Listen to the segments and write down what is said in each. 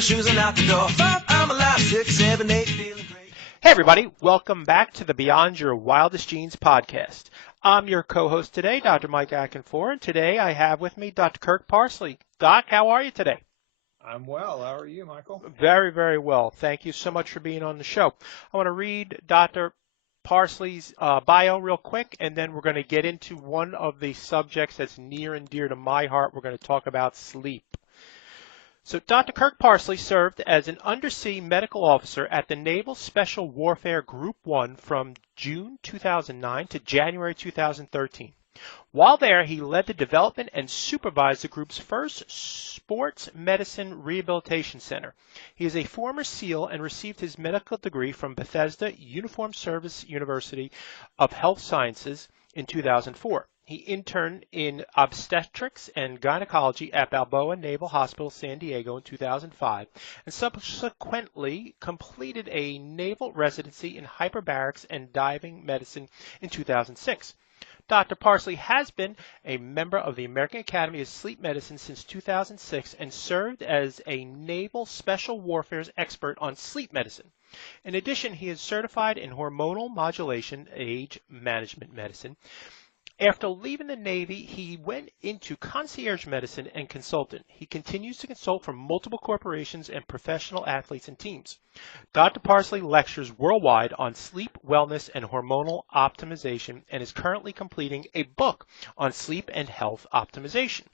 my shoes and out the door. 5, I'm alive. 6, 7, 8, feeling great. Hey everybody, welcome back to the Beyond Your Wildest Genes podcast. I'm your co-host today, Dr. Mike Akinfor, and today I have with me Dr. Kirk Parsley. Doc, how are you today? I'm well. How are you, Michael? Very, very well. Thank you so much for being on the show. I want to read Dr. Parsley's bio real quick, and then we're going to get into one of the subjects that's near and dear to my heart. We're going to talk about sleep. So Dr. Kirk Parsley served as an undersea medical officer at the Naval Special Warfare Group 1 from June 2009 to January 2013. While there, he led the development and supervised the group's first sports medicine rehabilitation center. He is a former SEAL and received his medical degree from Bethesda Uniformed Service University of Health Sciences in 2004. He interned in obstetrics and gynecology at Balboa Naval Hospital, San Diego in 2005, and subsequently completed a naval residency in hyperbarics and diving medicine in 2006. Dr. Parsley has been a member of the American Academy of Sleep Medicine since 2006 and served as a Naval Special Warfare's expert on sleep medicine. In addition, he is certified in hormonal modulation, age management medicine. After leaving the Navy, he went into concierge medicine and consultant. He continues to consult for multiple corporations and professional athletes and teams. Dr. Parsley lectures worldwide on sleep, wellness, and hormonal optimization and is currently completing a book on sleep and health optimization.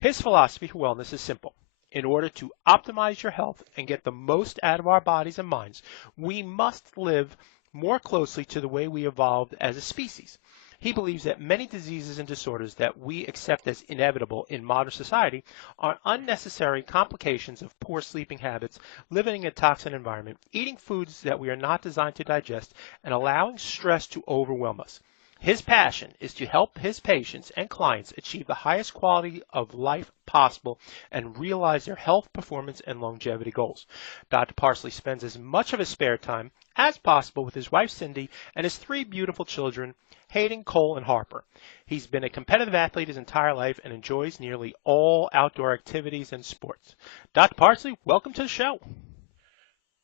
His philosophy for wellness is simple. In order to optimize your health and get the most out of our bodies and minds, we must live more closely to the way we evolved as a species. He believes that many diseases and disorders that we accept as inevitable in modern society are unnecessary complications of poor sleeping habits, living in a toxic environment, eating foods that we are not designed to digest, and allowing stress to overwhelm us. His passion is to help his patients and clients achieve the highest quality of life possible and realize their health, performance, and longevity goals. Dr. Parsley spends as much of his spare time as possible with his wife Cindy and his 3 beautiful children, Hayden, Cole, and Harper. He's been a competitive athlete his entire life and enjoys nearly all outdoor activities and sports. Dr. Parsley, welcome to the show.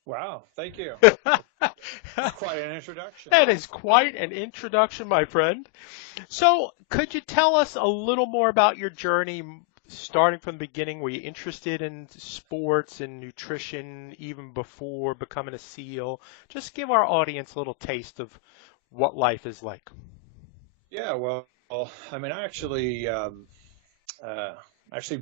Wow, thank you. That's quite an introduction. That is quite an introduction, my friend. So, could you tell us a little more about your journey, starting from the beginning? Were you interested in sports and nutrition even before becoming a SEAL? Just give our audience a little taste of what life is like. Yeah, well, I mean, I actually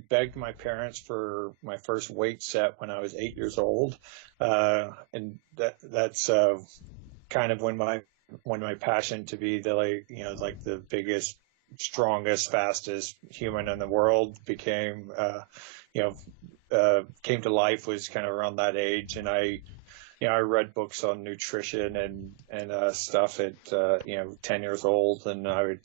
begged my parents for my first weight set when I was 8 years old, and that's kind of when my passion to be the biggest, strongest, fastest human in the world came to life, was kind of around that age. And I read books on nutrition and stuff at 10 years old, and I would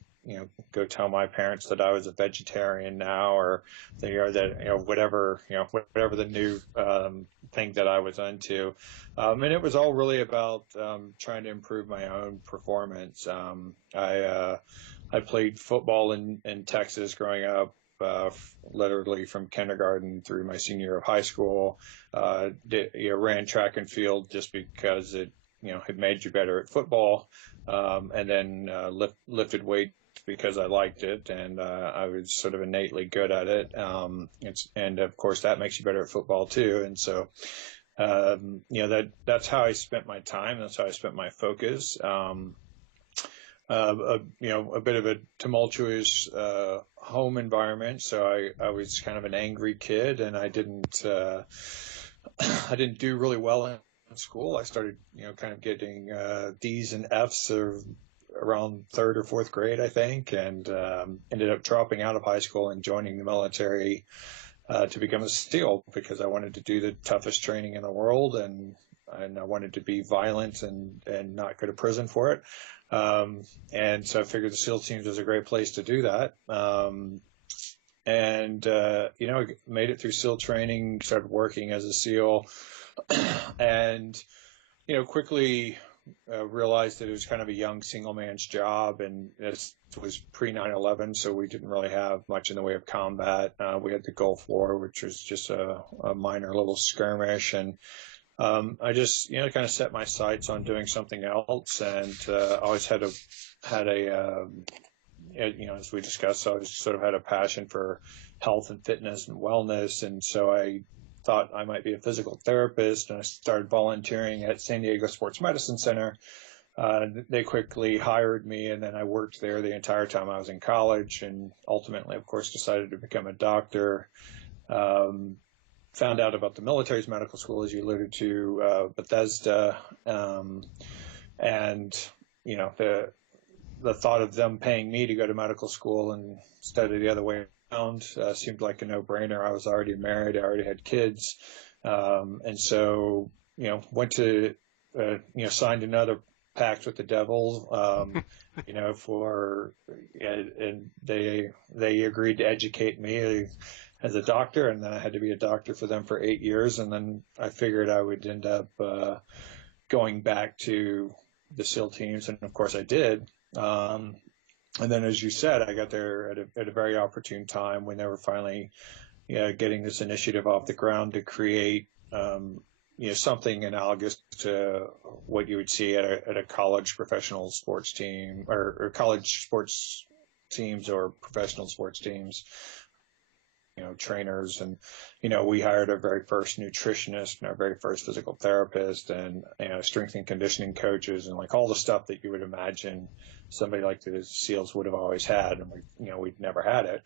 go tell my parents that I was a vegetarian now, or whatever the new thing that I was into, and it was all really about trying to improve my own performance. I played football in Texas growing up. Literally from kindergarten through my senior year of high school. Ran track and field just because it had made you better at football, and then lifted weights because I liked it, and I was sort of innately good at it. And of course that makes you better at football too. And so that's how I spent my time. That's how I spent my focus. A bit of a tumultuous home environment, so I was kind of an angry kid, and I didn't do really well in school. I started kind of getting D's and F's around 3rd or 4th grade, I think, and ended up dropping out of high school and joining the military to become a SEAL, because I wanted to do the toughest training in the world, and I wanted to be violent and not go to prison for it. And so I figured the SEAL teams was a great place to do that. I made it through SEAL training, started working as a SEAL, and, quickly realized that it was kind of a young single man's job, and this was pre 9/11, so we didn't really have much in the way of combat. We had the Gulf War, which was just a minor little skirmish, and I just, kind of set my sights on doing something else, and always had a as we discussed, I always sort of had a passion for health and fitness and wellness, and so I thought I might be a physical therapist, and I started volunteering at San Diego Sports Medicine Center. They quickly hired me, and then I worked there the entire time I was in college, and ultimately, of course, decided to become a doctor. Found out about the military's medical school, as you alluded to, Bethesda, and the thought of them paying me to go to medical school instead of the other way around seemed like a no-brainer. I was already married, I already had kids, and so went to signed another pact with the devil, and they agreed to educate me as a doctor, and then I had to be a doctor for them for 8 years, and then I figured I would end up going back to the SEAL teams, and of course I did. And then, as you said, I got there at a very opportune time when they were finally getting this initiative off the ground to create something analogous to what you would see at a college professional sports team, or college sports teams or professional sports teams. Trainers, and we hired our very first nutritionist and our very first physical therapist, and strength and conditioning coaches, and like all the stuff that you would imagine somebody like the SEALs would have always had, and we'd never had it.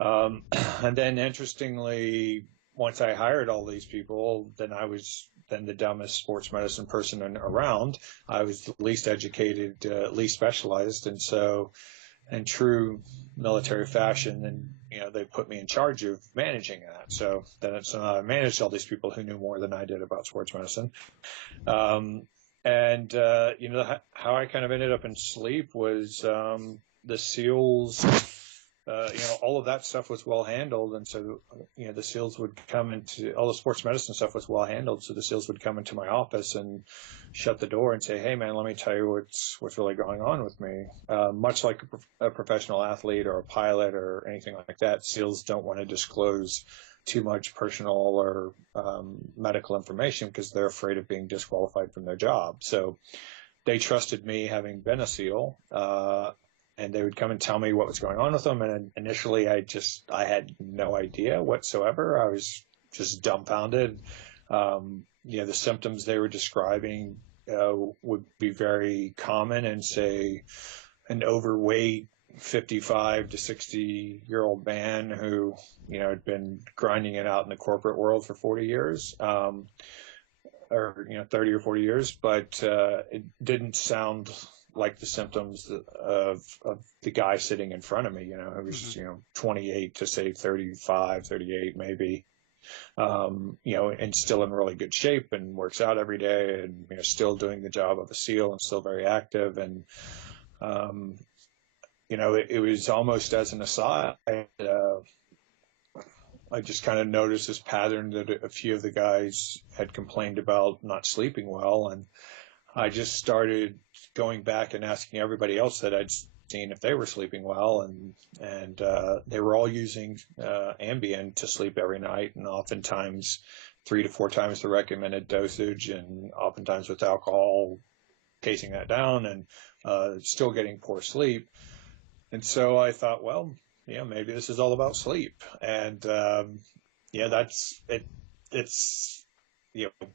And then, interestingly, once I hired all these people, then I was the dumbest sports medicine person around. I was the least educated, least specialized, and so, in true military fashion, and they put me in charge of managing that. So then I managed all these people who knew more than I did about sports medicine. How I kind of ended up in sleep was the SEALs. All of that stuff was well handled, and so the SEALs would come into all the sports medicine stuff was well handled. So the SEALs would come into my office and shut the door and say, "Hey, man, let me tell you what's really going on with me." Much like a professional athlete or a pilot or anything like that, SEALs don't want to disclose too much personal or medical information because they're afraid of being disqualified from their job. So they trusted me, having been a SEAL. And they would come and tell me what was going on with them. And initially, I had no idea whatsoever. I was just dumbfounded. The symptoms they were describing would be very common in, say, an overweight 55 to 60-year-old man who, had been grinding it out in the corporate world for 40 years. Or 30 or 40 years, but it didn't sound like the symptoms of the guy sitting in front of me, who was, 28 to say 35, 38 maybe, and still in really good shape and works out every day and, still doing the job of a SEAL and still very active. And, it was almost as an aside, I just kind of noticed this pattern that a few of the guys had complained about not sleeping well. And I just started going back and asking everybody else that I'd seen if they were sleeping well, and they were all using Ambien to sleep every night, and oftentimes 3 to 4 times the recommended dosage, and oftentimes with alcohol, pacing that down, and still getting poor sleep. And so I thought, well, maybe this is all about sleep, and that's it. It's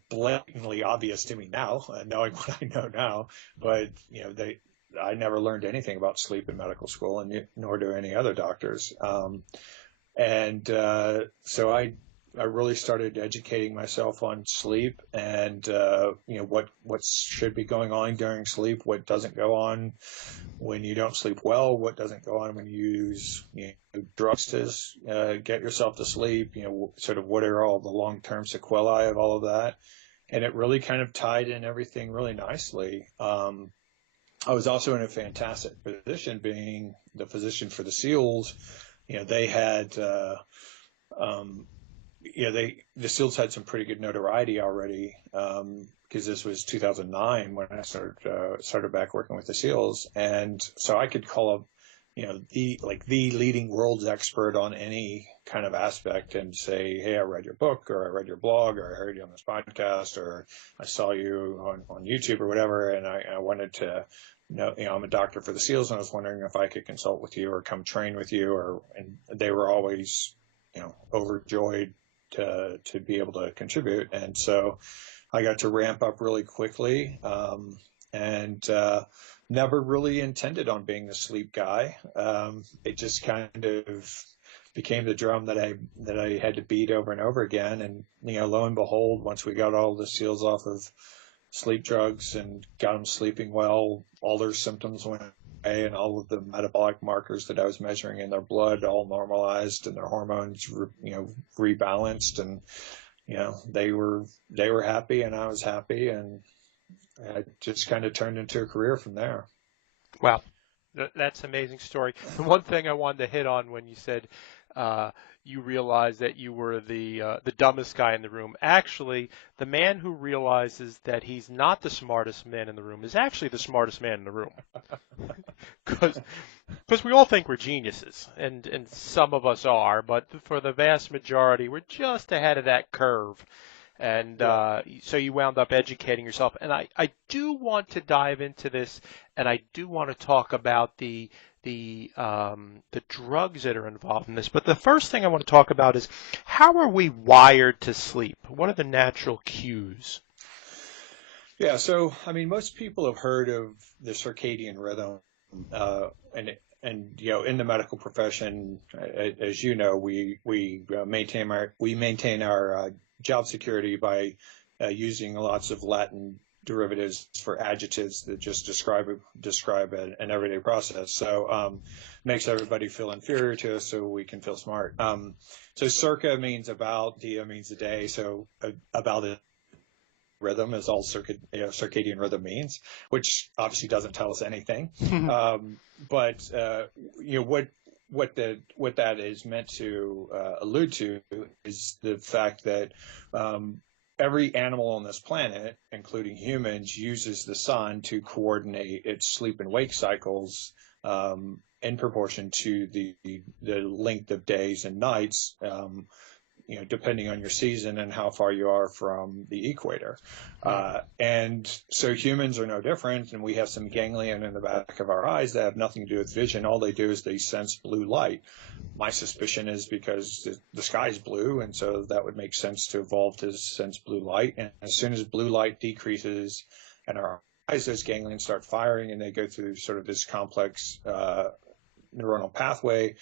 blatantly obvious to me now, knowing what I know now. But I never learned anything about sleep in medical school, and nor do any other doctors. So I really started educating myself on sleep and what should be going on during sleep, what doesn't go on when you don't sleep well, what doesn't go on when you use drugs to get yourself to sleep, sort of what are all the long-term sequelae of all of that. And it really kind of tied in everything really nicely. I was also in a fantastic position being the physician for the SEALs. They had the SEALs had some pretty good notoriety already, because this was 2009 when I started back working with the SEALs, and so I could call up, the leading world's expert on any kind of aspect and say, hey, I read your book, or I read your blog, or I heard you on this podcast, or I saw you on YouTube or whatever, and I wanted to I'm a doctor for the SEALs, and I was wondering if I could consult with you or come train with you, and they were always, overjoyed to be able to contribute. And so I got to ramp up really quickly, and never really intended on being the sleep guy. It just kind of became the drum that I had to beat over and over again. And, lo and behold, once we got all the SEALs off of sleep drugs and got them sleeping well, all their symptoms went away, and all of the metabolic markers that I was measuring in their blood all normalized, and their hormones rebalanced, and they were happy, and I was happy, and it just kind of turned into a career from there. Wow, that's an amazing story. The one thing I wanted to hit on when you said you realized that you were the dumbest guy in the room. Actually, the man who realizes that he's not the smartest man in the room is actually the smartest man in the room. Because we all think we're geniuses, and some of us are, but for the vast majority, we're just ahead of that curve. And so you wound up educating yourself. And I do want to dive into this, and I do want to talk about the drugs that are involved in this. But the first thing I want to talk about is, how are we wired to sleep? What are the natural cues? Yeah, so most people have heard of the circadian rhythm, and in the medical profession, as you know, we maintain our job security by using lots of Latin derivatives for adjectives that just describe an everyday process. So makes everybody feel inferior to us, so we can feel smart. So circa means about, dia means a day. So about a rhythm is all circadian rhythm means, which obviously doesn't tell us anything. But what that is meant to allude to is the fact that every animal on this planet, including humans, uses the sun to coordinate its sleep and wake cycles in proportion to the length of days and nights, depending on your season and how far you are from the equator. And so humans are no different, and we have some ganglion in the back of our eyes that have nothing to do with vision. All they do is they sense blue light. My suspicion is because the sky is blue, and so that would make sense to evolve to sense blue light. And as soon as blue light decreases in our eyes, those ganglions start firing, and they go through sort of this complex neuronal pathway,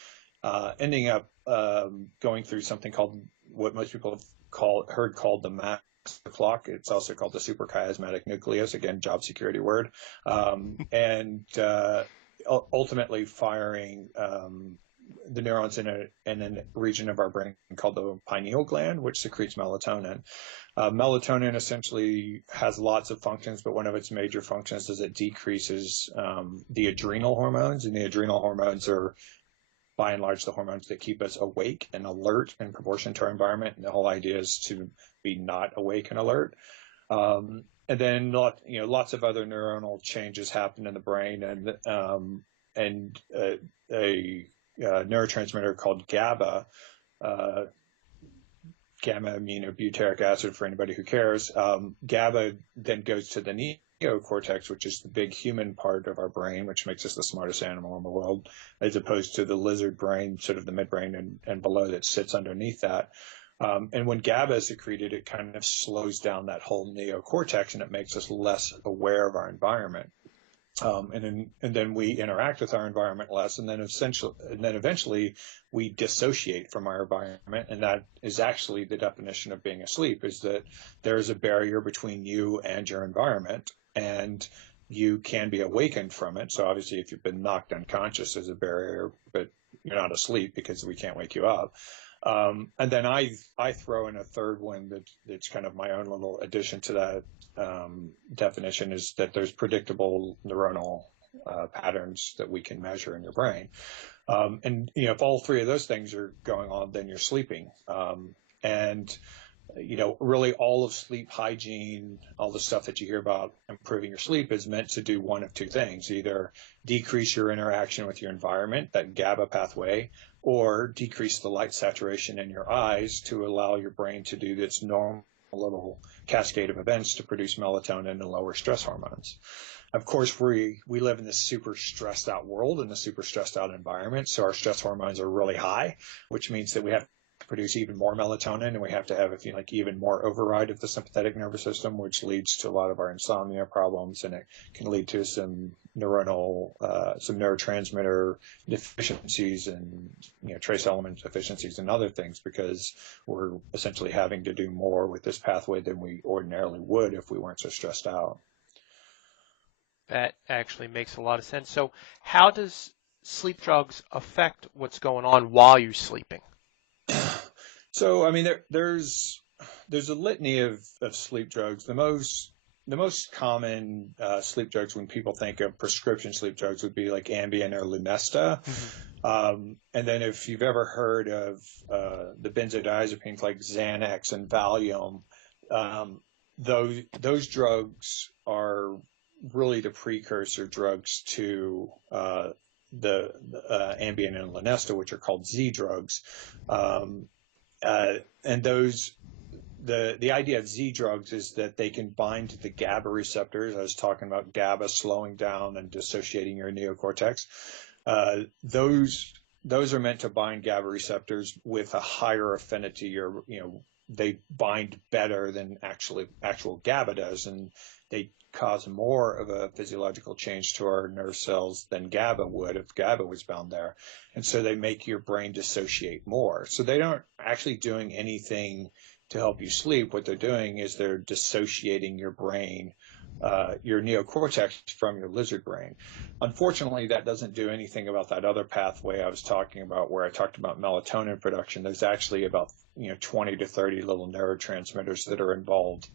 ending up going through something called, what most people have heard called the master clock. It's also called the suprachiasmatic nucleus, again, job security word, and ultimately firing the neurons in a region of our brain called the pineal gland, which secretes melatonin. Melatonin essentially has lots of functions, but one of its major functions is it decreases the adrenal hormones, and the adrenal hormones are, by and large, the hormones that keep us awake and alert in proportion to our environment. And the whole idea is to be not awake and alert. And then, lots of other neuronal changes happen in the brain, and a neurotransmitter called GABA, gamma-aminobutyric acid for anybody who cares. GABA then goes to the neocortex, which is the big human part of our brain, which makes us the smartest animal in the world, as opposed to the lizard brain, sort of the midbrain and below, that sits underneath that. And when GABA is secreted, it kind of slows down that whole neocortex, and it makes us less aware of our environment. And then we interact with our environment less, and then eventually we dissociate from our environment, and that is actually the definition of being asleep, is that there is a barrier between you and your environment, and you can be awakened from it. So obviously, if you've been knocked unconscious, there's a barrier, but you're not asleep because we can't wake you up. And then I throw in a third one that's kind of my own little addition to that definition, is that there's predictable neuronal patterns that we can measure in your brain. And if all three of those things are going on, then you're sleeping. And really all of sleep hygiene, all the stuff that you hear about improving your sleep is meant to do one of two things: either decrease your interaction with your environment, that GABA pathway, or decrease the light saturation in your eyes to allow your brain to do this normal little cascade of events to produce melatonin and lower stress hormones. Of course, we live in this super stressed out world and a super stressed out environment. So our stress hormones are really high, which means that we have to produce even more melatonin, and we have to have, if you like, even more override of the sympathetic nervous system, which leads to a lot of our insomnia problems, and it can lead to some neurotransmitter deficiencies and trace element deficiencies and other things, because we're essentially having to do more with this pathway than we ordinarily would if we weren't so stressed out. That actually makes a lot of sense. So how does sleep drugs affect what's going on while you're sleeping? So, I mean, there's a litany of sleep drugs. The most common sleep drugs when people think of prescription sleep drugs would be like Ambien or Lunesta. Mm-hmm. And then if you've ever heard of the benzodiazepines like Xanax and Valium, those drugs are really the precursor drugs to the Ambien and Lunesta, which are called Z drugs. And those, the idea of Z drugs is that they can bind to the GABA receptors. I was talking about GABA slowing down and dissociating your neocortex. Those are meant to bind GABA receptors with a higher affinity, or they bind better than actual GABA does, and they cause more of a physiological change to our nerve cells than GABA would if GABA was bound there. And so they make your brain dissociate more. So they aren't actually doing anything to help you sleep. What they're doing is they're dissociating your brain, your neocortex, from your lizard brain. Unfortunately, that doesn't do anything about that other pathway I was talking about, where I talked about melatonin production. There's actually about 20 to 30 little neurotransmitters that are involved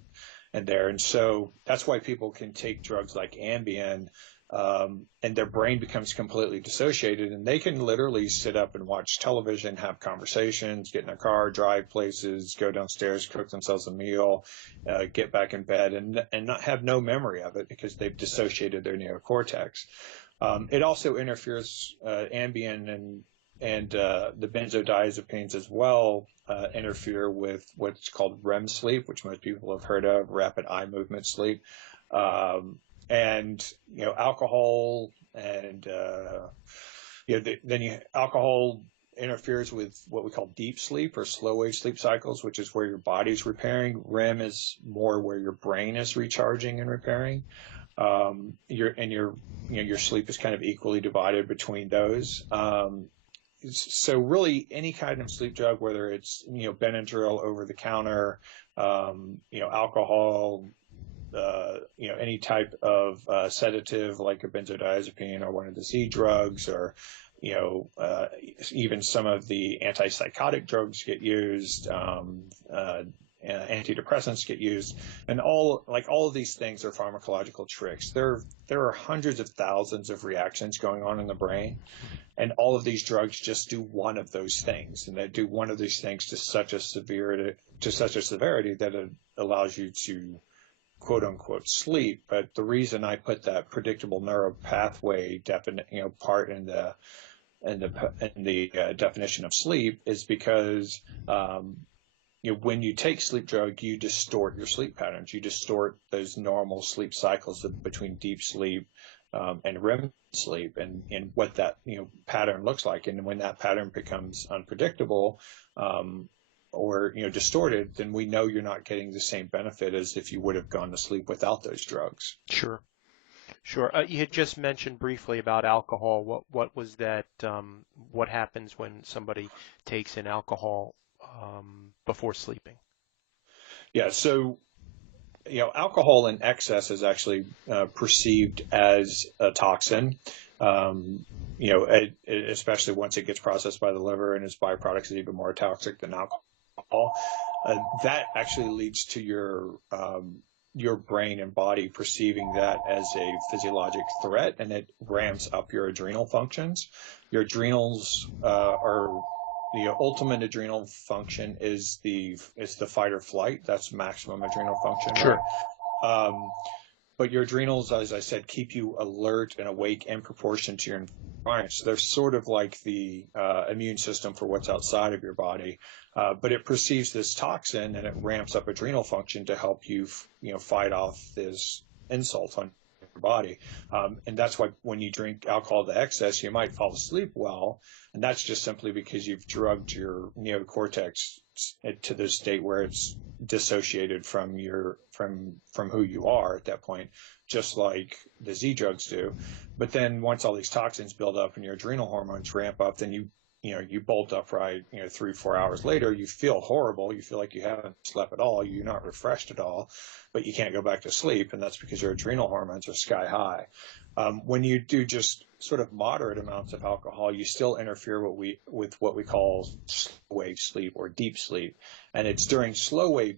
in there. And so that's why people can take drugs like Ambien, and their brain becomes completely dissociated, and they can literally sit up and watch television, have conversations, get in their car, drive places, go downstairs, cook themselves a meal, get back in bed, and not have no memory of it because they've dissociated their neocortex. It also interferes, Ambien and the benzodiazepines as well interfere with what's called REM sleep, which most people have heard of, rapid eye movement sleep. And alcohol and alcohol interferes with what we call deep sleep or slow wave sleep cycles, which is where your body's repairing. REM is more where your brain is recharging and repairing. Your sleep is kind of equally divided between those. So really any kind of sleep drug, whether it's Benadryl over the counter, alcohol, any type of sedative like a benzodiazepine or one of the Z drugs, or even some of the antipsychotic drugs get used, antidepressants get used, and all of these things are pharmacological tricks. There are hundreds of thousands of reactions going on in the brain, and all of these drugs just do one of those things, and they do one of these things to such a severity that it allows you to quote unquote sleep. But the reason I put that predictable neuropathway part in the definition of sleep is because when you take sleep drug, you distort your sleep patterns. You distort those normal sleep cycles between deep sleep and REM sleep, and what that pattern looks like. And when that pattern becomes unpredictable or distorted, then we know you're not getting the same benefit as if you would have gone to sleep without those drugs. Sure. You had just mentioned briefly about alcohol. What was that? What happens when somebody takes in alcohol before sleeping? Yeah. So alcohol in excess is actually perceived as a toxin. Especially once it gets processed by the liver and its byproducts is even more toxic than alcohol. That actually leads to your brain and body perceiving that as a physiologic threat, and it ramps up your adrenal functions. Your adrenals are the ultimate adrenal function is the fight or flight. That's maximum adrenal function. Sure. Right? But your adrenals, as I said, keep you alert and awake in proportion to your environment. So they're sort of like the immune system for what's outside of your body. But it perceives this toxin and it ramps up adrenal function to help you, fight off this insult on your body. And that's why when you drink alcohol to excess, you might fall asleep well. And that's just simply because you've drugged your neocortex to the state where it's dissociated from who you are at that point, just like the Z drugs do. But then once all these toxins build up and your adrenal hormones ramp up, then you bolt upright, 3-4 hours later, you feel horrible. You feel like you haven't slept at all. You're not refreshed at all, but you can't go back to sleep. And that's because your adrenal hormones are sky high. When you do just sort of moderate amounts of alcohol, you still interfere with what we call slow wave sleep or deep sleep. And it's during slow wave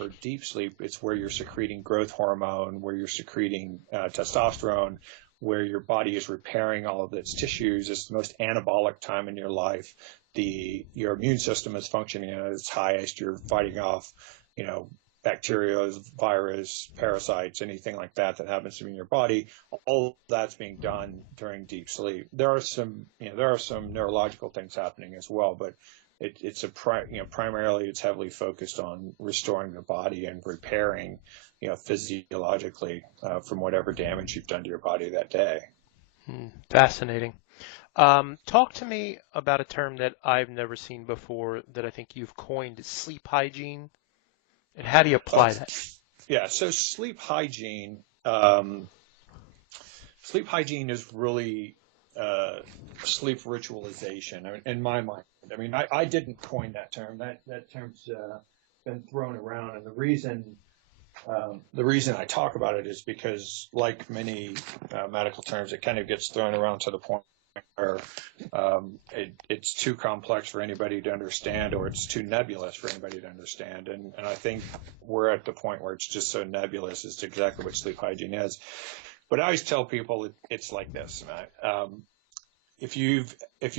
or deep sleep, it's where you're secreting growth hormone, where you're secreting testosterone, where your body is repairing all of its tissues. It's the most anabolic time in your life. Your immune system is functioning at its highest. You're fighting off, bacteria, virus, parasites, anything like that happens to be in your body. All of that's being done during deep sleep. There are some neurological things happening as well, but primarily it's heavily focused on restoring the body and repairing, physiologically from whatever damage you've done to your body that day. Fascinating. Talk to me about a term that I've never seen before that I think you've coined, sleep hygiene. And how do you apply that? Yeah, so sleep hygiene is really sleep ritualization in my mind. I mean, I didn't coin that term. That term's been thrown around, and the reason I talk about it is because, like many medical terms, it kind of gets thrown around to the point where it's too complex for anybody to understand, or it's too nebulous for anybody to understand. And I think we're at the point where it's just so nebulous as to exactly what sleep hygiene is. But I always tell people it's like this. If you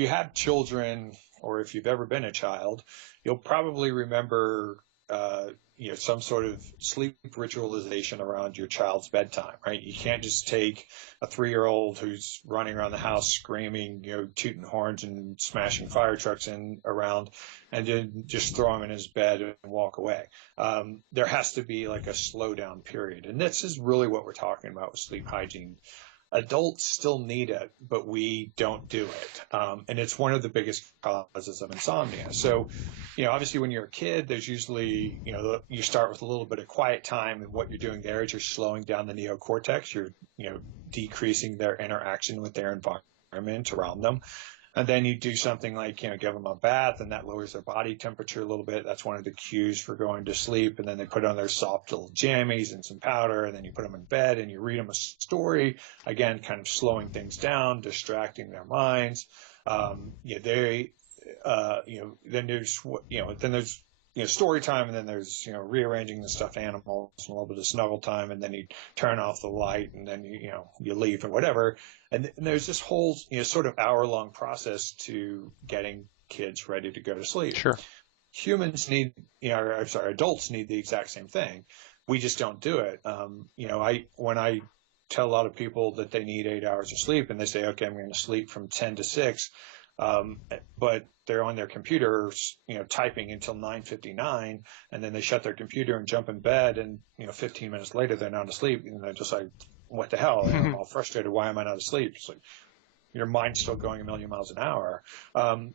have children, or if you've ever been a child, you'll probably remember some sort of sleep ritualization around your child's bedtime, right? You can't just take a 3-year-old who's running around the house screaming, tooting horns and smashing fire trucks around and then just throw him in his bed and walk away. There has to be like a slow down period. And this is really what we're talking about with sleep hygiene. Adults still need it, but we don't do it. And it's one of the biggest causes of insomnia. So, obviously when you're a kid, there's usually, you start with a little bit of quiet time, and what you're doing there is you're slowing down the neocortex. You're, decreasing their interaction with their environment around them. And then you do something like, give them a bath, and that lowers their body temperature a little bit. That's one of the cues for going to sleep. And then they put on their soft little jammies and some powder, and then you put them in bed and you read them a story, again, kind of slowing things down, distracting their minds. Then there's story time, and then there's, rearranging the stuffed animals and a little bit of snuggle time, and then you turn off the light, and then you leave or whatever. And there's this whole, sort of hour-long process to getting kids ready to go to sleep. Sure. Adults need the exact same thing. We just don't do it. When I tell a lot of people that they need 8 hours of sleep, and they say, okay, I'm going to sleep from 10 to 6, but they're on their computers, typing until 9:59, and then they shut their computer and jump in bed, and 15 minutes later they're not asleep, and they're just like, what the hell? I'm all frustrated. Why am I not asleep? It's like your mind's still going a million miles an hour.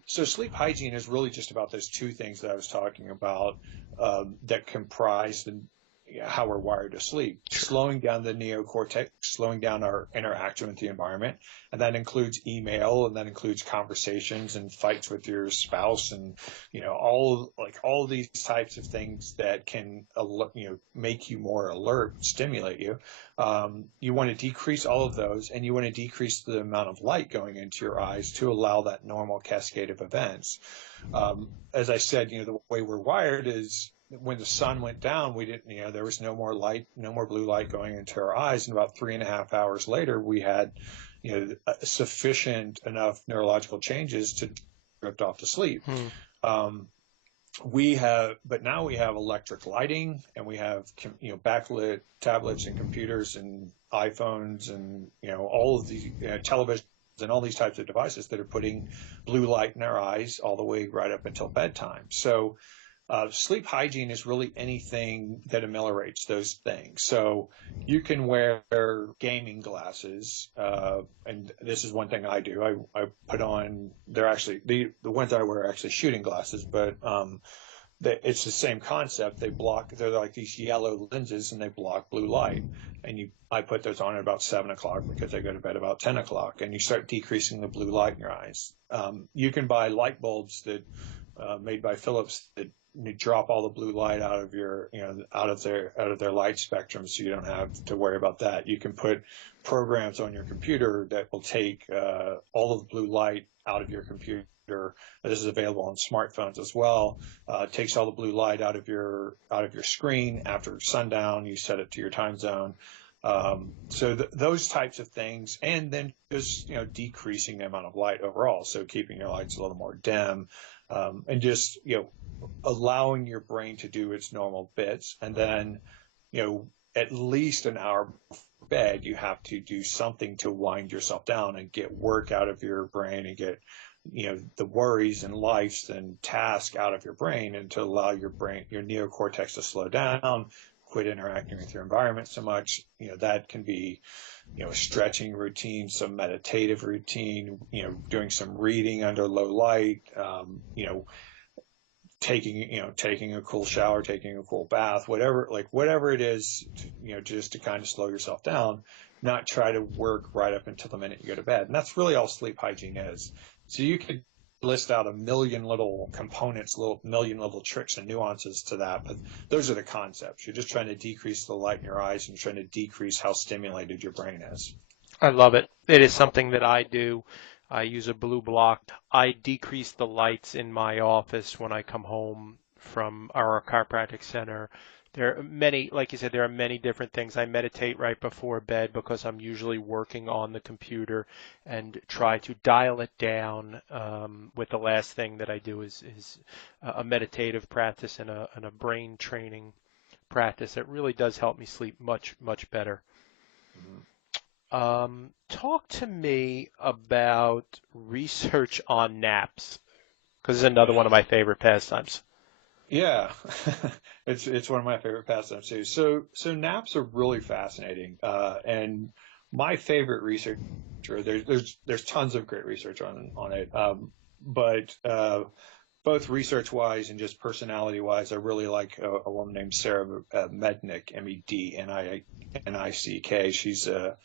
So sleep hygiene is really just about those two things that I was talking about that comprise how we're wired to sleep, slowing down the neocortex, slowing down our interaction with the environment. And that includes email, and that includes conversations and fights with your spouse, and, all these types of things that can, make you more alert, stimulate you. You want to decrease all of those, and you want to decrease the amount of light going into your eyes to allow that normal cascade of events. As I said, the way we're wired is, when the sun went down, we didn't, there was no more light, no more blue light going into our eyes. And about 3.5 hours later, we had, sufficient enough neurological changes to drift off to sleep. Hmm. But now we have electric lighting, and we have backlit tablets and computers and iPhones and all of these televisions and all these types of devices that are putting blue light in our eyes all the way right up until bedtime. So sleep hygiene is really anything that ameliorates those things. So you can wear gaming glasses, and this is one thing I do. I put on, they're actually, the ones I wear are actually shooting glasses, but it's the same concept. They're like these yellow lenses, and they block blue light. And I put those on at about 7 o'clock because I go to bed about 10 o'clock, and you start decreasing the blue light in your eyes. You can buy light bulbs that made by Philips that drop all the blue light out of out of their light spectrum, so you don't have to worry about that. You can put programs on your computer that will take all of the blue light out of your computer. This is available on smartphones as well. It takes all the blue light out of your screen after sundown. You set it to your time zone. So those types of things, and then just decreasing the amount of light overall. So keeping your lights a little more dim, and just allowing your brain to do its normal bits. And then at least an hour before bed, you have to do something to wind yourself down and get work out of your brain and get the worries and lives and tasks out of your brain, and to allow your neocortex to slow down, quit interacting with your environment so much. That can be a stretching routine, some meditative routine, doing some reading under low light, taking a cool shower, taking a cool bath, whatever it is, just to kind of slow yourself down, not try to work right up until the minute you go to bed. And that's really all sleep hygiene is. So you could list out a million little components, million little tricks and nuances to that, but those are the concepts. You're just trying to decrease the light in your eyes and trying to decrease how stimulated your brain is. I love it. It is something that I do. I use a blue block. I decrease the lights in my office when I come home from our chiropractic center. There are many, like you said, there are many different things. I meditate right before bed because I'm usually working on the computer, and try to dial it down. With the last thing that I do is a meditative practice and a brain training practice that really does help me sleep much, much better. Talk to me about research on naps, because it's another one of my favorite pastimes. Yeah, it's one of my favorite pastimes too. So naps are really fascinating, and my favorite researcher. There's tons of great research on it, but both research wise and just personality wise, I really like a woman named Sarah Mednick, Mednick. She's a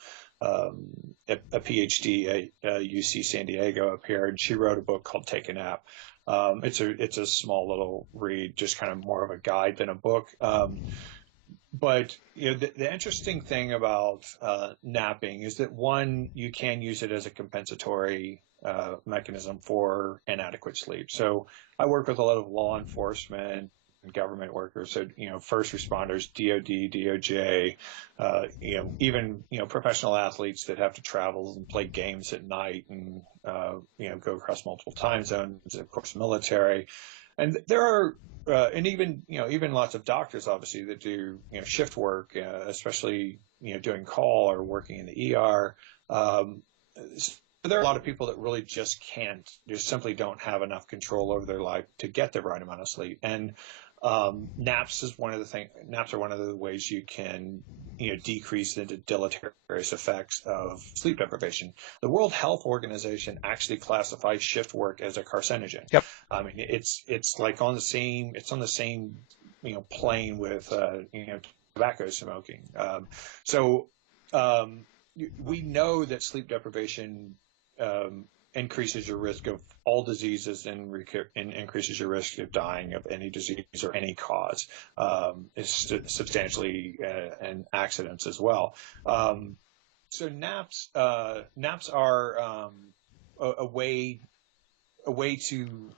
PhD at UC San Diego up here, and she wrote a book called Take a Nap. It's a small little read, just kind of more of a guide than a book. But the interesting thing about napping is that, one, you can use it as a compensatory mechanism for inadequate sleep. So I work with a lot of law enforcement and government workers, so first responders, DOD, DOJ, even professional athletes that have to travel and play games at night and go across multiple time zones. Of course, military, and there are and even lots of doctors, obviously, that do shift work, especially doing call or working in the ER. There are a lot of people that really just simply don't have enough control over their life to get the right amount of sleep. And naps are one of the ways you can decrease the deleterious effects of sleep deprivation. The World Health Organization actually classifies shift work as a carcinogen. Yep. I mean, it's like on the same plane with tobacco smoking. We know that sleep deprivation increases your risk of all diseases and increases your risk of dying of any disease or any cause, substantially, and accidents as well. So naps are a way to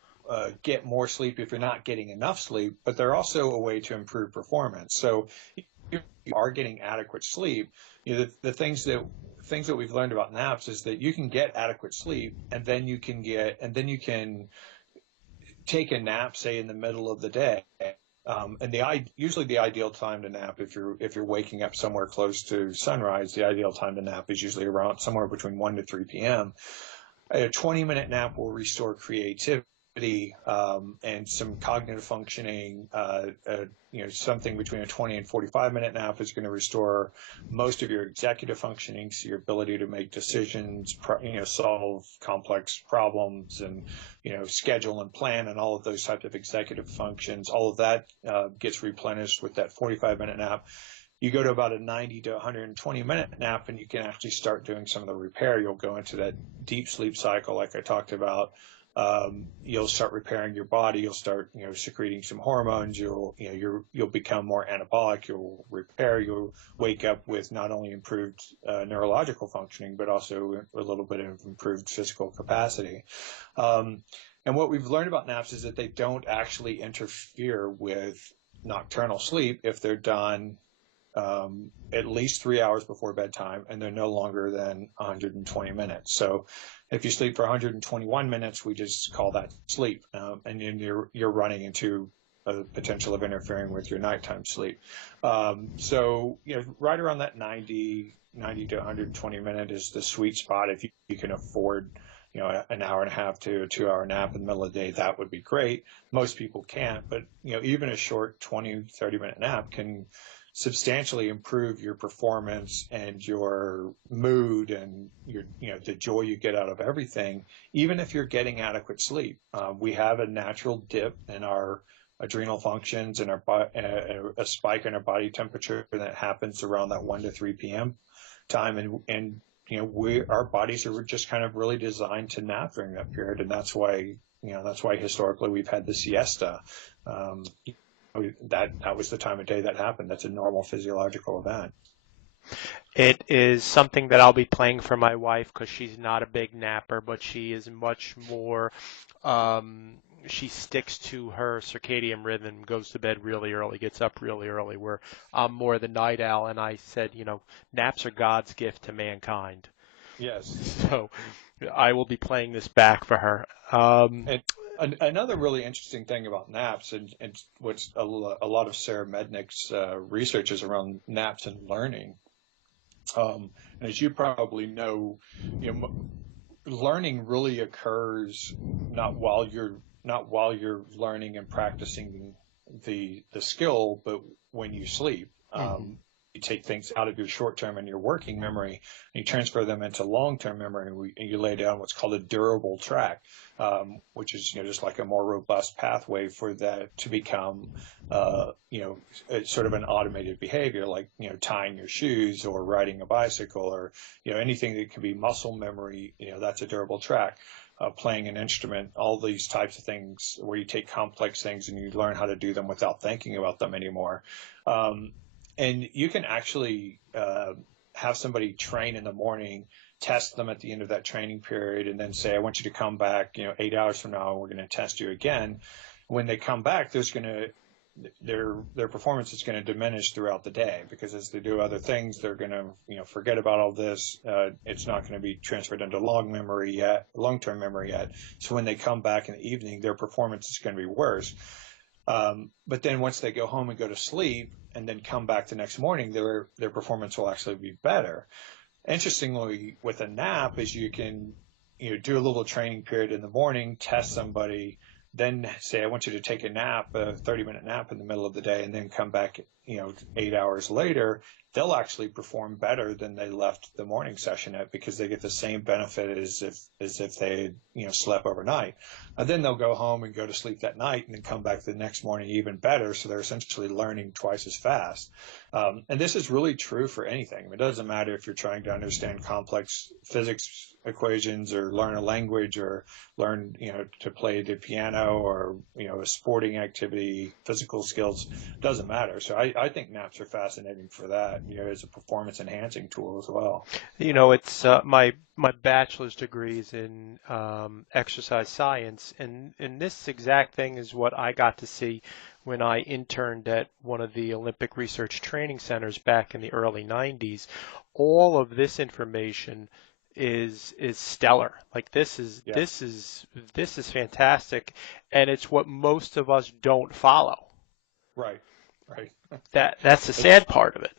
get more sleep if you're not getting enough sleep, but they're also a way to improve performance. So if you are getting adequate sleep, the things that things that we've learned about naps is that you can get adequate sleep, and then you can take a nap, say in the middle of the day. And usually the ideal time to nap, if you're waking up somewhere close to sunrise, the ideal time to nap is usually around somewhere between 1 to 3 p.m. A 20-minute nap will restore creativity, and some cognitive functioning. Something between a 20 and 45-minute nap is going to restore most of your executive functioning, so your ability to make decisions, solve complex problems, and schedule and plan, and all of those types of executive functions. All of that gets replenished with that 45-minute nap. You go to about a 90 to 120-minute nap, and you can actually start doing some of the repair. You'll go into that deep sleep cycle, like I talked about. You'll start repairing your body. You'll start, secreting some hormones. You'll become more anabolic. You'll repair. You'll wake up with not only improved neurological functioning, but also a little bit of improved physical capacity. And what we've learned about naps is that they don't actually interfere with nocturnal sleep if they're done at least 3 hours before bedtime, and they're no longer than 120 minutes. So if you sleep for 121 minutes, we just call that sleep, and then you're running into a potential of interfering with your nighttime sleep. So right around that 90 to 120 minute is the sweet spot. If you can afford an hour and a half to a 2-hour nap in the middle of the day, that would be great. Most people can't, but even a short 20-30 minute nap can substantially improve your performance and your mood and the joy you get out of everything, even if you're getting adequate sleep. We have a natural dip in our adrenal functions and a spike in our body temperature that happens around that 1 to 3 p.m. time, and our bodies are just kind of really designed to nap during that period, and that's why historically we've had the siesta. That was the time of day that happened. That's a normal physiological event. It is something that I'll be playing for my wife because she's not a big napper, but she is much more, she sticks to her circadian rhythm, goes to bed really early, gets up really early, where I'm more the night owl. And I said, naps are God's gift to mankind. Yes. So I will be playing this back for her. And another really interesting thing about naps, and what's a lot of Sarah Mednick's research is around naps and learning. And as you probably know, learning really occurs not while you're learning and practicing the skill, but when you sleep. You take things out of your short-term and your working memory, and you transfer them into long-term memory, and you lay down what's called a durable track, which is just like a more robust pathway for that to become, sort of an automated behavior, like tying your shoes or riding a bicycle, or anything that can be muscle memory. That's a durable track. Playing an instrument, all these types of things where you take complex things and you learn how to do them without thinking about them anymore. And you can actually have somebody train in the morning, test them at the end of that training period, and then say, I want you to come back 8 hours from now, and we're going to test you again. When they come back, their performance is going to diminish throughout the day, because as they do other things, they're going to forget about all this. It's not going to be transferred into long-term memory yet. So when they come back in the evening, their performance is going to be worse. But then once they go home and go to sleep and then come back the next morning, their performance will actually be better. Interestingly, with a nap, is you can do a little training period in the morning, test somebody, then say, I want you to take a 30-minute nap in the middle of the day, and then come back 8 hours later. They'll actually perform better than they left the morning session at, because they get the same benefit as if they had slept overnight. And then they'll go home and go to sleep that night, and then come back the next morning even better. So they're essentially learning twice as fast. And this is really true for anything. It doesn't matter if you're trying to understand complex physics equations, or learn a language, or learn to play the piano, or a sporting activity, physical skills. Doesn't matter. So I think naps are fascinating for that. As a performance enhancing tool as well. It's my bachelor's degree is in exercise science, and this exact thing is what I got to see when I interned at one of the Olympic Research Training Centers back in the early 90s. all of this information is stellar. Like Yeah. this is fantastic, and it's what most of us don't follow. Right. Right. That's the It's sad part of it.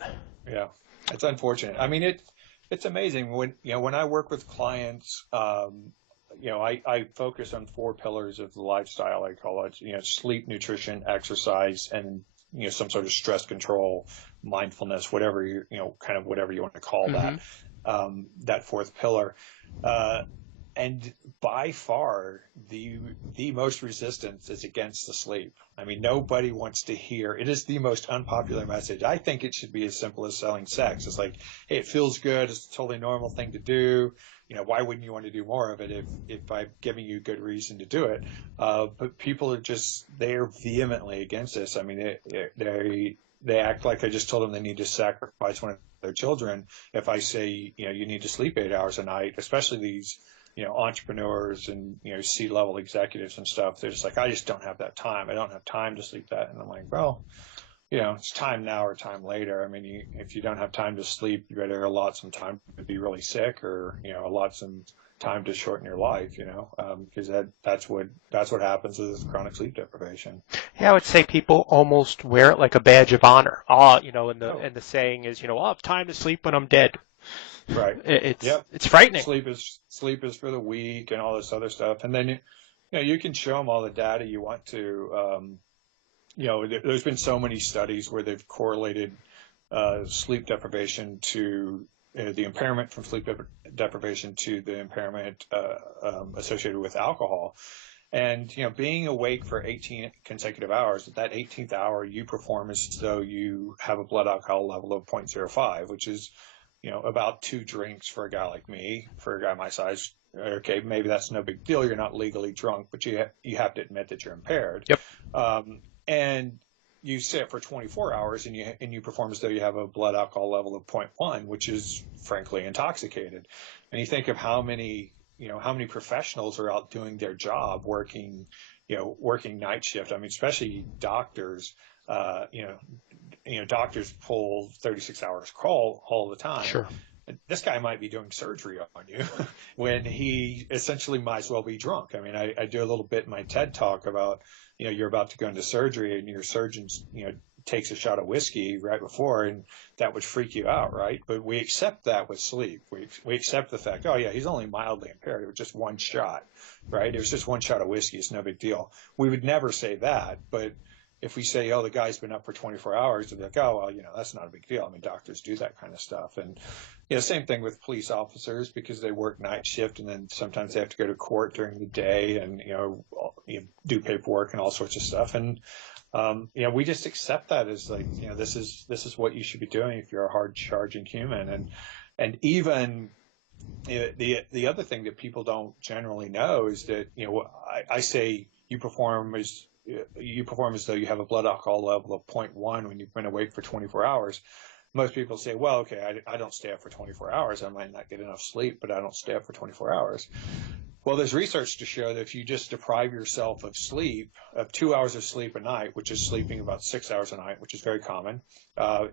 Yeah. It's unfortunate. I mean, it's amazing when I work with clients. I focus on four pillars of the lifestyle. I call it, sleep, nutrition, exercise, and some sort of stress control, mindfulness, whatever kind of whatever you want to call Mm-hmm. that. That fourth pillar. And by far, the most resistance is against the sleep. I mean, nobody wants to hear. It is the most unpopular message. I think it should be as simple as selling sex. It's like, hey, it feels good. It's a totally normal thing to do. Why wouldn't you want to do more of it if I'm giving you good reason to do it? But people are they're vehemently against this. I mean, they act like I just told them they need to sacrifice one of their children if I say, you need to sleep 8 hours a night, especially these entrepreneurs and, C-level executives and stuff. They're just like, I just don't have that time. I don't have time to sleep that. And I'm like, well, it's time now or time later. I mean, if you don't have time to sleep, you better allot some time to be really sick or, allot some time to shorten your life, because that's what happens with chronic sleep deprivation. Yeah, I would say people almost wear it like a badge of honor. And the saying is, I'll have time to sleep when I'm dead. Right. It's frightening. Sleep is for the weak and all this other stuff. And then, you can show them all the data you want to. There's been so many studies where they've correlated sleep deprivation to the impairment from sleep deprivation to the impairment associated with alcohol. And, being awake for 18 consecutive hours, at that 18th hour, you perform as though you have a blood alcohol level of 0.05, which is, about 2 drinks for a guy like me, for a guy my size. Okay, maybe that's no big deal. You're not legally drunk, but you have to admit that you're impaired. Yep. And you sit for 24 hours and you perform as though you have a blood alcohol level of 0.1, which is frankly intoxicated. And you think of how many professionals are out doing their job, working night shift. I mean, especially doctors. Doctors pull 36 hours call all the time. Sure. This guy might be doing surgery on you when he essentially might as well be drunk. I mean, I do a little bit in my TED talk about, you're about to go into surgery and your surgeon, takes a shot of whiskey right before, and that would freak you out, right? But we accept that with sleep. We accept the fact, oh yeah, he's only mildly impaired. It was just one shot, right? It was just one shot of whiskey. It's no big deal. We would never say that, but if we say, oh, the guy's been up for 24 hours, they're like, oh, well, that's not a big deal. I mean, doctors do that kind of stuff. And, same thing with police officers because they work night shift and then sometimes they have to go to court during the day and, do paperwork and all sorts of stuff. And, we just accept that as like, this is what you should be doing if you're a hard charging human. And even the other thing that people don't generally know is that, I say you perform as though you have a blood alcohol level of 0.1 when you've been awake for 24 hours. Most people say, well, okay, I don't stay up for 24 hours. I might not get enough sleep, but I don't stay up for 24 hours. Well, there's research to show that if you just deprive yourself of sleep, of 2 hours of sleep a night, which is sleeping about 6 hours a night, which is very common,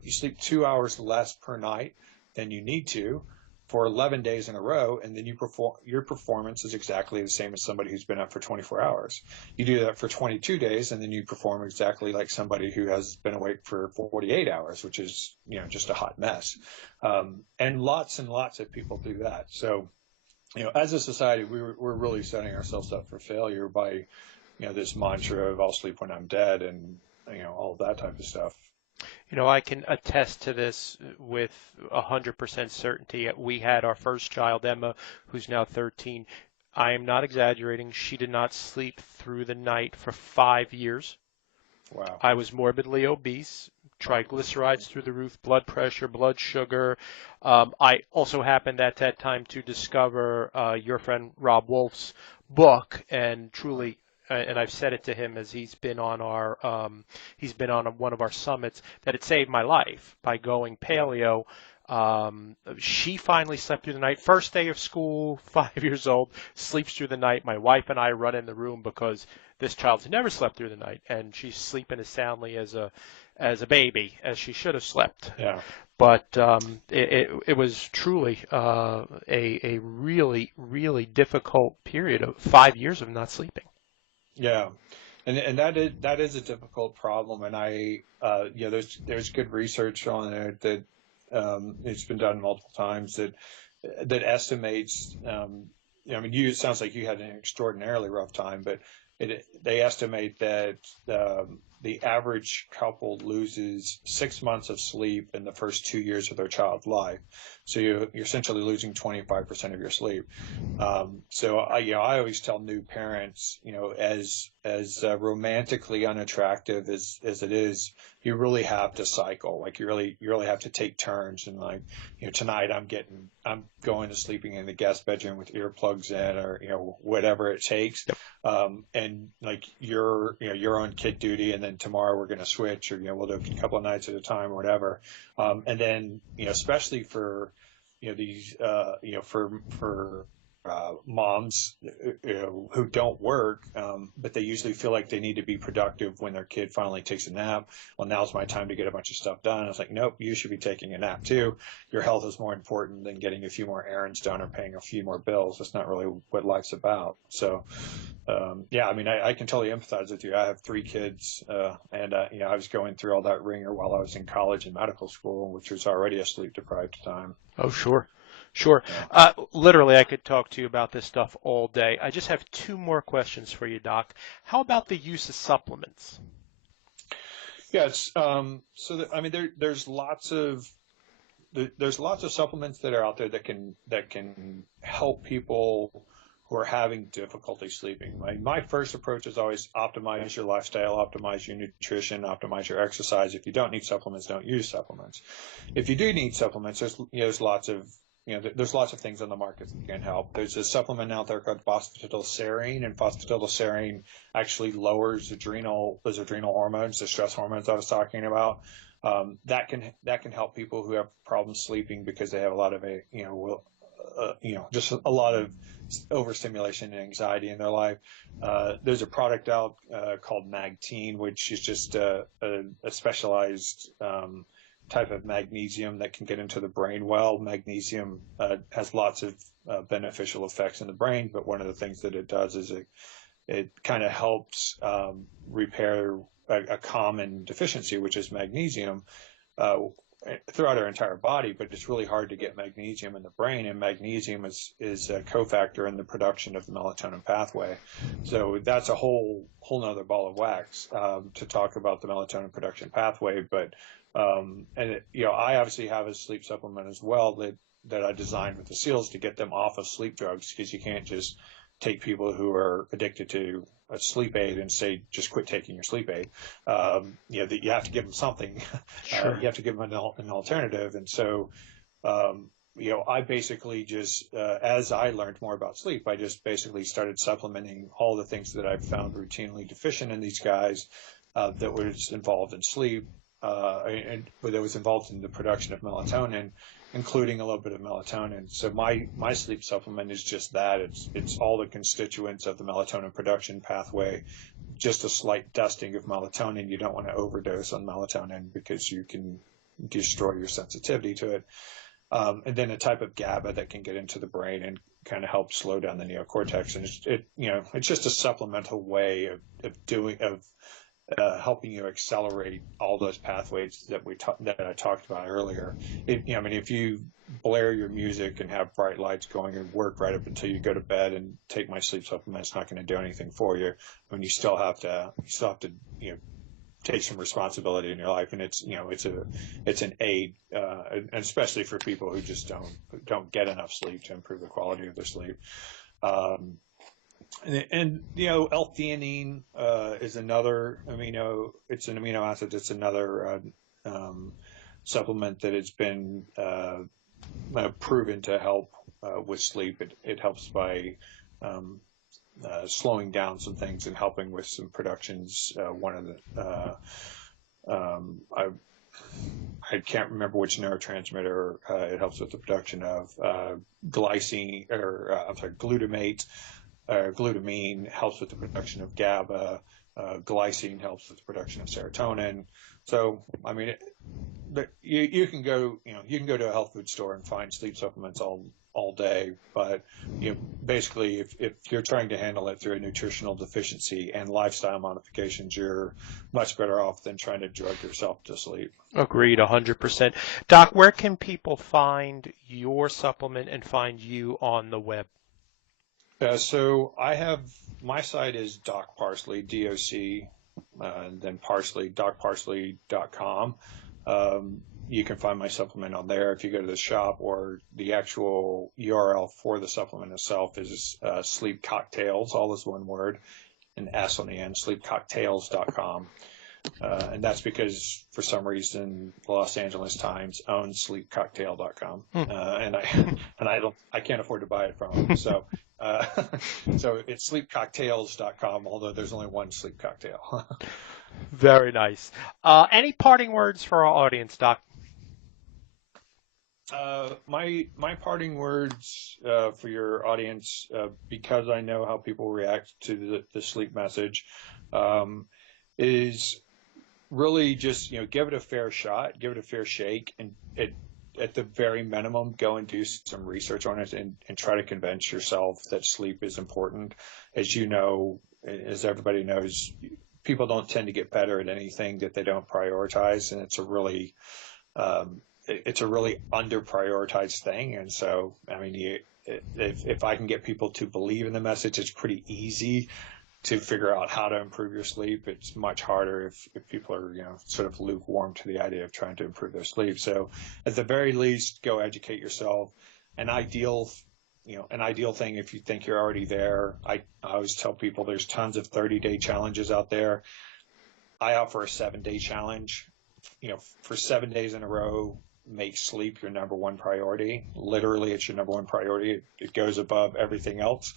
you sleep 2 hours less per night than you need to for 11 days in a row, and then your performance is exactly the same as somebody who's been up for 24 hours. You do that for 22 days, and then you perform exactly like somebody who has been awake for 48 hours, which is, just a hot mess. And lots of people do that. So, as a society, we're really setting ourselves up for failure by, this mantra of I'll sleep when I'm dead and, all that type of stuff. I can attest to this with 100% certainty. We had our first child, Emma, who's now 13. I am not exaggerating. She did not sleep through the night for 5 years. Wow. I was morbidly obese, triglycerides through the roof, blood pressure, blood sugar. I also happened at that time to discover your friend Rob Wolf's book, and truly, and I've said it to him as he's been on one of our summits, that it saved my life by going paleo. She finally slept through the night. First day of school, 5 years old, sleeps through the night. My wife and I run in the room because this child's never slept through the night, and she's sleeping as soundly as a baby as she should have slept. Yeah. but it was truly a really, really difficult period of 5 years of not sleeping. Yeah. And that is a difficult problem. And there's good research on it that, it's been done multiple times that estimates, it sounds like you had an extraordinarily rough time, but they estimate that the average couple loses 6 months of sleep in the first 2 years of their child's life. So you're essentially losing 25% of your sleep. So I always tell new parents, as romantically unattractive as it is, you really have to cycle. Like you really have to take turns. And like, tonight I'm going to sleeping in the guest bedroom with earplugs in, or whatever it takes. And like you're on kid duty, and then tomorrow we're going to switch, or we'll do a couple of nights at a time or whatever. And then especially for these for moms who don't work, but they usually feel like they need to be productive when their kid finally takes a nap. Well, now's my time to get a bunch of stuff done. I was like, nope, you should be taking a nap too. Your health is more important than getting a few more errands done or paying a few more bills. That's not really what life's about. So, I can totally empathize with you. I have 3 kids, and I was going through all that ringer while I was in college and medical school, which was already a sleep deprived time. Oh, sure. Sure. Literally, I could talk to you about this stuff all day. I just have 2 more questions for you, Doc. How about the use of supplements? Yes. There's lots of supplements that are out there that can help people who are having difficulty sleeping. My first approach is always optimize your lifestyle, optimize your nutrition, optimize your exercise. If you don't need supplements, don't use supplements. If you do need supplements, there's lots of things on the market that can help. There's a supplement out there called phosphatidylserine, and phosphatidylserine actually lowers those adrenal hormones, the stress hormones I was talking about. That can help people who have problems sleeping because they have a lot of just a lot of overstimulation and anxiety in their life. There's a product out called Magtine, which is just a specialized type of magnesium that can get into the brain well. Magnesium has lots of beneficial effects in the brain, but one of the things that it does is it kind of helps repair a common deficiency, which is magnesium, throughout our entire body. But it's really hard to get magnesium in the brain, and magnesium is a cofactor in the production of the melatonin pathway. So that's a whole nother ball of wax to talk about the melatonin production pathway. But I obviously have a sleep supplement as well that I designed with the SEALs to get them off of sleep drugs, because you can't just take people who are addicted to a sleep aid and say, just quit taking your sleep aid. That you have to give them something. Sure. You have to give them an alternative. And so, I basically just, as I learned more about sleep, I just basically started supplementing all the things that I've found routinely deficient in these guys that was involved in sleep, and that was involved in the production of melatonin, including a little bit of melatonin. So my sleep supplement is just that. It's all the constituents of the melatonin production pathway, just a slight dusting of melatonin. You don't want to overdose on melatonin because you can destroy your sensitivity to it. And then a type of GABA that can get into the brain and kind of help slow down the neocortex. And it's just a supplemental way of helping you accelerate all those pathways that I talked about earlier. If you blare your music and have bright lights going and work right up until you go to bed and take my sleep supplement, it's not going to do anything for you. You still have to take some responsibility in your life, and it's an aid, and especially for people who just don't get enough sleep to improve the quality of their sleep. And L-theanine is another amino. It's an amino acid. It's another supplement that has been proven to help with sleep. It helps by slowing down some things and helping with some productions. One of the I can't remember which neurotransmitter it helps with the production of. Glutamate. Glutamine helps with the production of GABA. Glycine helps with the production of serotonin. So, I mean, but you can go, you can go to a health food store and find sleep supplements all day, but basically if you're trying to handle it through a nutritional deficiency and lifestyle modifications, you're much better off than trying to drug yourself to sleep. Agreed, 100%. Doc, where can people find your supplement and find you on the web? So my site is Doc Parsley, DOC, and then Parsley, docparsley.com. You can find my supplement on there if you go to the shop, or the actual URL for the supplement itself is Sleep Cocktails, all is one word, an S on the end, sleepcocktails.com. And that's because for some reason the Los Angeles Times owns sleepcocktail.com, and I can't afford to buy it from them. So so it's sleepcocktails.com, although there's only one sleep cocktail. Very nice. Any parting words for our audience, Doc? My parting words for your audience, because I know how people react to the sleep message, is really just give it a fair shot, give it a fair shake, and at the very minimum, go and do some research on it and try to convince yourself that sleep is important. As you know, as everybody knows, people don't tend to get better at anything that they don't prioritize, and it's a really under prioritized thing. And so, I mean, if I can get people to believe in the message, it's pretty easy to figure out how to improve your sleep. It's much harder if people are, sort of lukewarm to the idea of trying to improve their sleep. So at the very least, go educate yourself. An ideal thing, if you think you're already there, I always tell people there's tons of 30-day challenges out there. I offer a 7-day challenge. For 7 days in a row, make sleep your number one priority. Literally, it's your number one priority. It goes above everything else.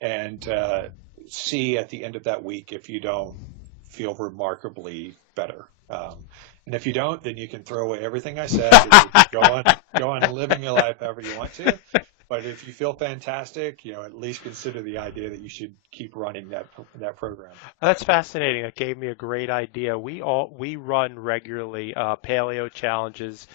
And see at the end of that week if you don't feel remarkably better. And if you don't, then you can throw away everything I said. And you can go on living your life however you want to. But if you feel fantastic, at least consider the idea that you should keep running that program. That's fascinating. It gave me a great idea. We run regularly paleo challenges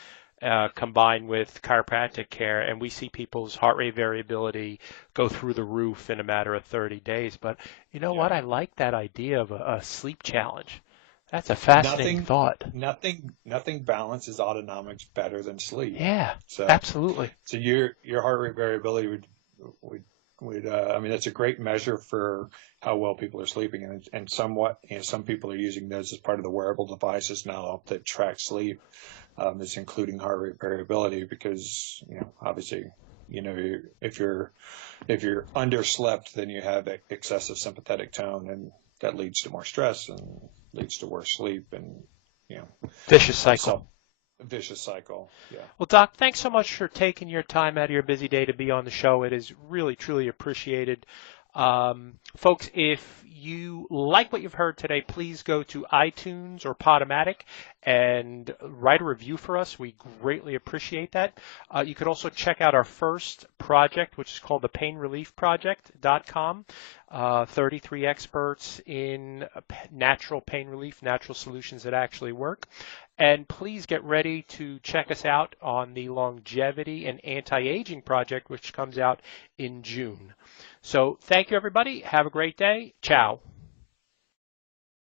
combined with chiropractic care, and we see people's heart rate variability go through the roof in a matter of 30 days. But you know what? I like that idea of a sleep challenge. That's a fascinating thought. Nothing balances autonomics better than sleep. Yeah, absolutely. So your heart rate variability would I mean, that's a great measure for how well people are sleeping, and somewhat, some people are using those as part of the wearable devices now that track sleep, is including heart rate variability, because obviously if you're underslept, then you have excessive sympathetic tone, and that leads to more stress and leads to worse sleep, and vicious cycle. Vicious cycle. Yeah. Well, Doc, thanks so much for taking your time out of your busy day to be on the show. It is really, truly appreciated. Folks, if you like what you've heard today, please go to iTunes or Podomatic and write a review for us. We greatly appreciate that. You could also check out our first project, which is called the painreliefproject.com. 33 experts in natural pain relief, natural solutions that actually work. And please get ready to check us out on the longevity and anti-aging project, which comes out in June. So thank you, everybody. Have a great day. Ciao.